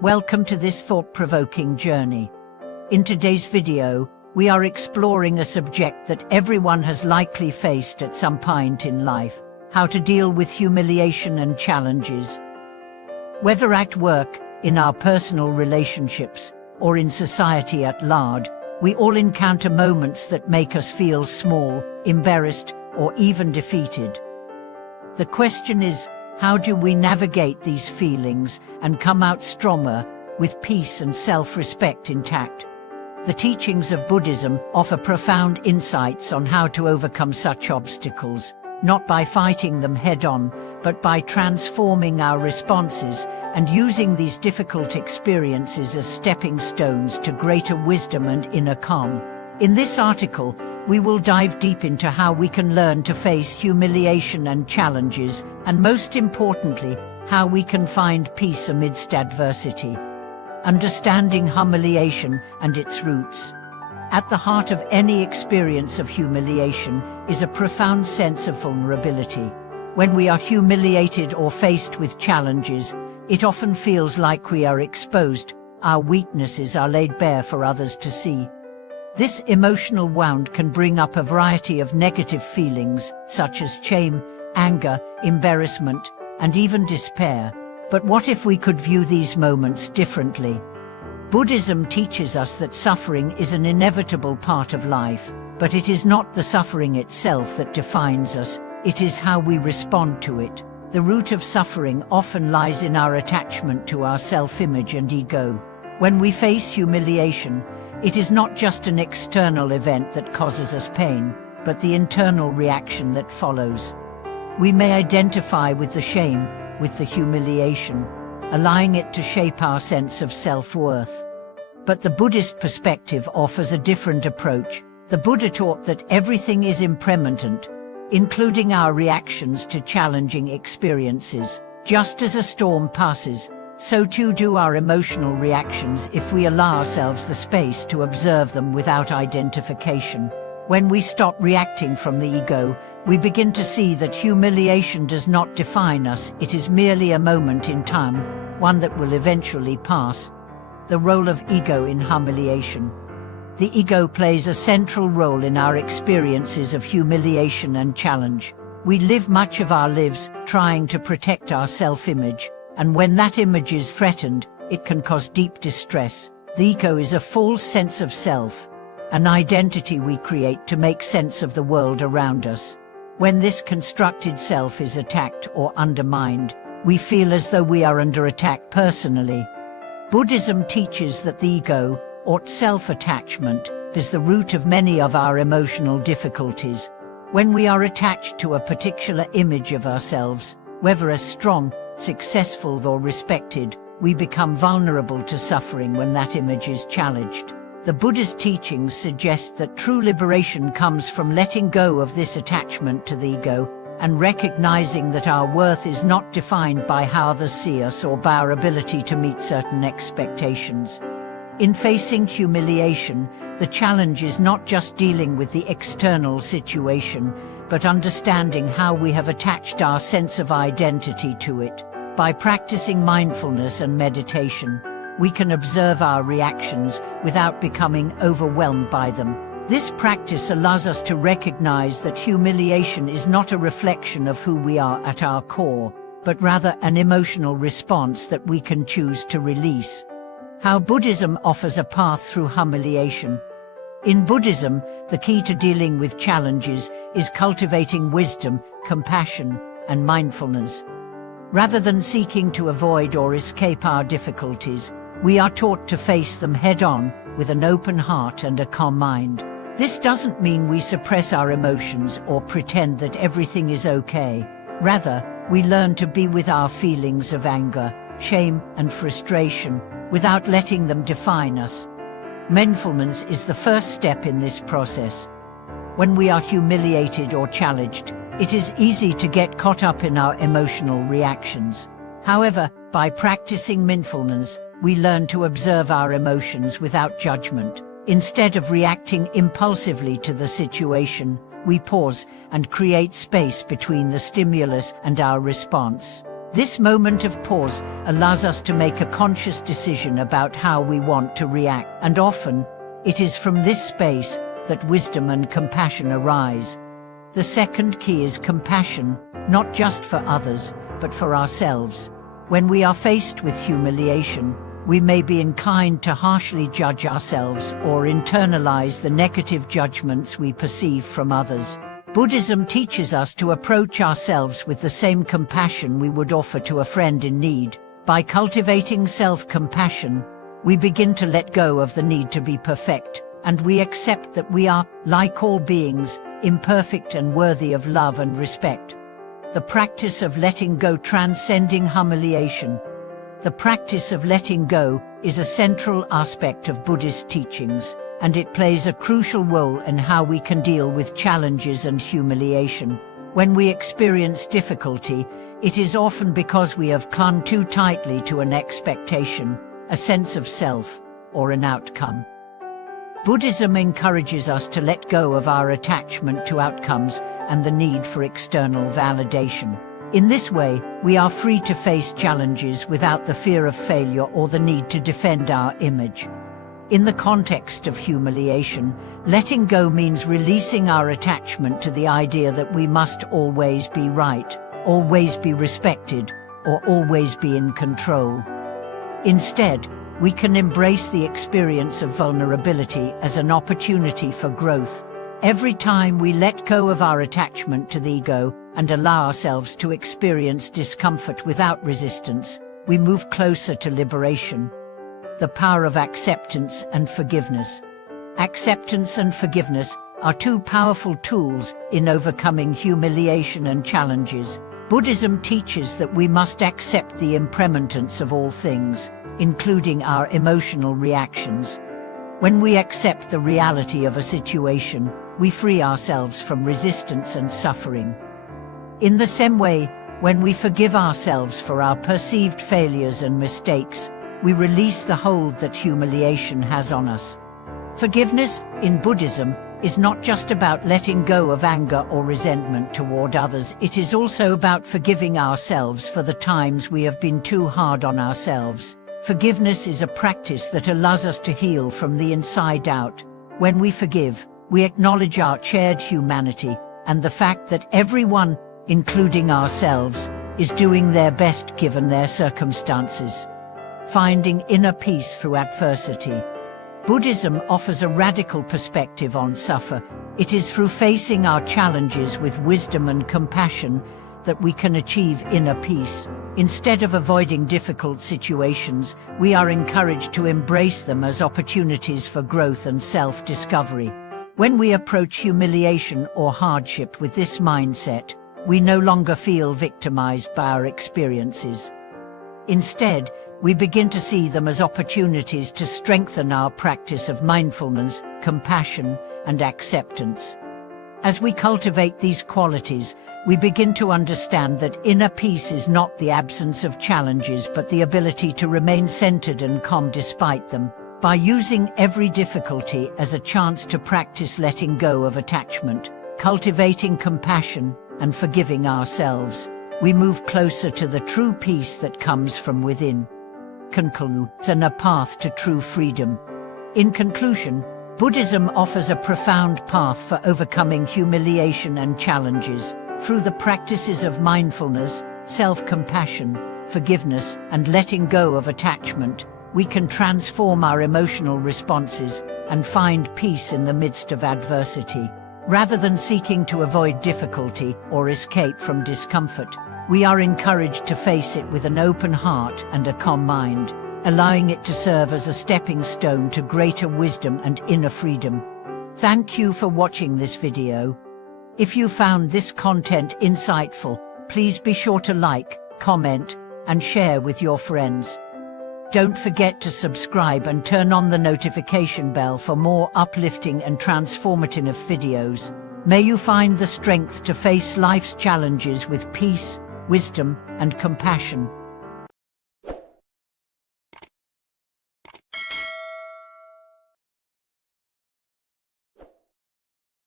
Welcome to this thought-provoking journey. In today's video, we are exploring a subject that everyone has likely faced at some point in life: how to deal with humiliation and challenges. Whether at work, in our personal relationships, or in society at large, we all encounter moments that make us feel small, embarrassed, or even defeated. The question is, how do we navigate these feelings and come out stronger, with peace and self-respect intact? The teachings of Buddhism offer profound insights on how to overcome such obstacles, not by fighting them head-on, but by transforming our responses and using these difficult experiences as stepping stones to greater wisdom and inner calm. In this article, we will dive deep into how we can learn to face humiliation and challenges, and most importantly, how we can find peace amidst adversity. Understanding humiliation and its roots. At the heart of any experience of humiliation is a profound sense of vulnerability. When we are humiliated or faced with challenges, it often feels like we are exposed, our weaknesses are laid bare for others to see. This emotional wound can bring up a variety of negative feelings, such as shame, anger, embarrassment, and even despair. But what if we could view these moments differently? Buddhism teaches us that suffering is an inevitable part of life, but it is not the suffering itself that defines us, it is how we respond to it. The root of suffering often lies in our attachment to our self-image and ego. When we face humiliation, it is not just an external event that causes us pain, but the internal reaction that follows. We may identify with the shame, with the humiliation, allowing it to shape our sense of self-worth. But the Buddhist perspective offers a different approach. The Buddha taught that everything is impermanent, including our reactions to challenging experiences. Just as a storm passes, so too do our emotional reactions if we allow ourselves the space to observe them without identification. When we stop reacting from the ego, we begin to see that humiliation does not define us, it is merely a moment in time, one that will eventually pass. The role of ego in humiliation. The ego plays a central role in our experiences of humiliation and challenge. We live much of our lives trying to protect our self-image, and when that image is threatened, it can cause deep distress. The ego is a false sense of self, an identity we create to make sense of the world around us. When this constructed self is attacked or undermined, we feel as though we are under attack personally. Buddhism teaches that the ego, or self-attachment, is the root of many of our emotional difficulties. When we are attached to a particular image of ourselves, whether as strong, successful or respected, we become vulnerable to suffering when that image is challenged. The Buddhist teachings suggest that true liberation comes from letting go of this attachment to the ego and recognizing that our worth is not defined by how others see us or by our ability to meet certain expectations. In facing humiliation, the challenge is not just dealing with the external situation, but understanding how we have attached our sense of identity to it. By practicing mindfulness and meditation, we can observe our reactions without becoming overwhelmed by them. This practice allows us to recognize that humiliation is not a reflection of who we are at our core, but rather an emotional response that we can choose to release. How Buddhism offers a path through humiliation. In Buddhism, the key to dealing with challenges is cultivating wisdom, compassion, and mindfulness. Rather than seeking to avoid or escape our difficulties, we are taught to face them head-on, with an open heart and a calm mind. This doesn't mean we suppress our emotions or pretend that everything is okay. Rather, we learn to be with our feelings of anger, shame, and frustration, without letting them define us. Mindfulness is the first step in this process. When we are humiliated or challenged, it is easy to get caught up in our emotional reactions. However, by practicing mindfulness, we learn to observe our emotions without judgment. Instead of reacting impulsively to the situation, we pause and create space between the stimulus and our response. This moment of pause allows us to make a conscious decision about how we want to react, and often, it is from this space that wisdom and compassion arise. The second key is compassion, not just for others, but for ourselves. When we are faced with humiliation, we may be inclined to harshly judge ourselves or internalize the negative judgments we perceive from others. Buddhism teaches us to approach ourselves with the same compassion we would offer to a friend in need. By cultivating self-compassion, we begin to let go of the need to be perfect, and we accept that we are, like all beings, imperfect and worthy of love and respect. The practice of letting go, transcending humiliation. The practice of letting go is a central aspect of Buddhist teachings, and it plays a crucial role in how we can deal with challenges and humiliation. When we experience difficulty, it is often because we have clung too tightly to an expectation, a sense of self, or an outcome. Buddhism encourages us to let go of our attachment to outcomes and the need for external validation. In this way, we are free to face challenges without the fear of failure or the need to defend our image. In the context of humiliation, letting go means releasing our attachment to the idea that we must always be right, always be respected, or always be in control. Instead, we can embrace the experience of vulnerability as an opportunity for growth. Every time we let go of our attachment to the ego and allow ourselves to experience discomfort without resistance, we move closer to liberation. The power of acceptance and forgiveness. Acceptance and forgiveness are two powerful tools in overcoming humiliation and challenges. Buddhism teaches that we must accept the impermanence of all things, including our emotional reactions. When we accept the reality of a situation, we free ourselves from resistance and suffering. In the same way, when we forgive ourselves for our perceived failures and mistakes, we release the hold that humiliation has on us. Forgiveness, in Buddhism, is not just about letting go of anger or resentment toward others. It is also about forgiving ourselves for the times we have been too hard on ourselves. Forgiveness is a practice that allows us to heal from the inside out. When we forgive, we acknowledge our shared humanity and the fact that everyone, including ourselves, is doing their best given their circumstances. Finding inner peace through adversity. Buddhism offers a radical perspective on suffering. It is through facing our challenges with wisdom and compassion that we can achieve inner peace. Instead of avoiding difficult situations, we are encouraged to embrace them as opportunities for growth and self-discovery. When we approach humiliation or hardship with this mindset, we no longer feel victimized by our experiences. Instead, we begin to see them as opportunities to strengthen our practice of mindfulness, compassion, and acceptance. As we cultivate these qualities, we begin to understand that inner peace is not the absence of challenges but the ability to remain centered and calm despite them. By using every difficulty as a chance to practice letting go of attachment, cultivating compassion, and forgiving ourselves, we move closer to the true peace that comes from within. Conclusion: a path to true freedom. In conclusion, Buddhism offers a profound path for overcoming humiliation and challenges. Through the practices of mindfulness, self-compassion, forgiveness, and letting go of attachment, we can transform our emotional responses and find peace in the midst of adversity. Rather than seeking to avoid difficulty or escape from discomfort, we are encouraged to face it with an open heart and a calm mind, allowing it to serve as a stepping stone to greater wisdom and inner freedom. Thank you for watching this video. If you found this content insightful, please be sure to like, comment, and share with your friends. Don't forget to subscribe and turn on the notification bell for more uplifting and transformative videos. May you find the strength to face life's challenges with peace, wisdom, and compassion.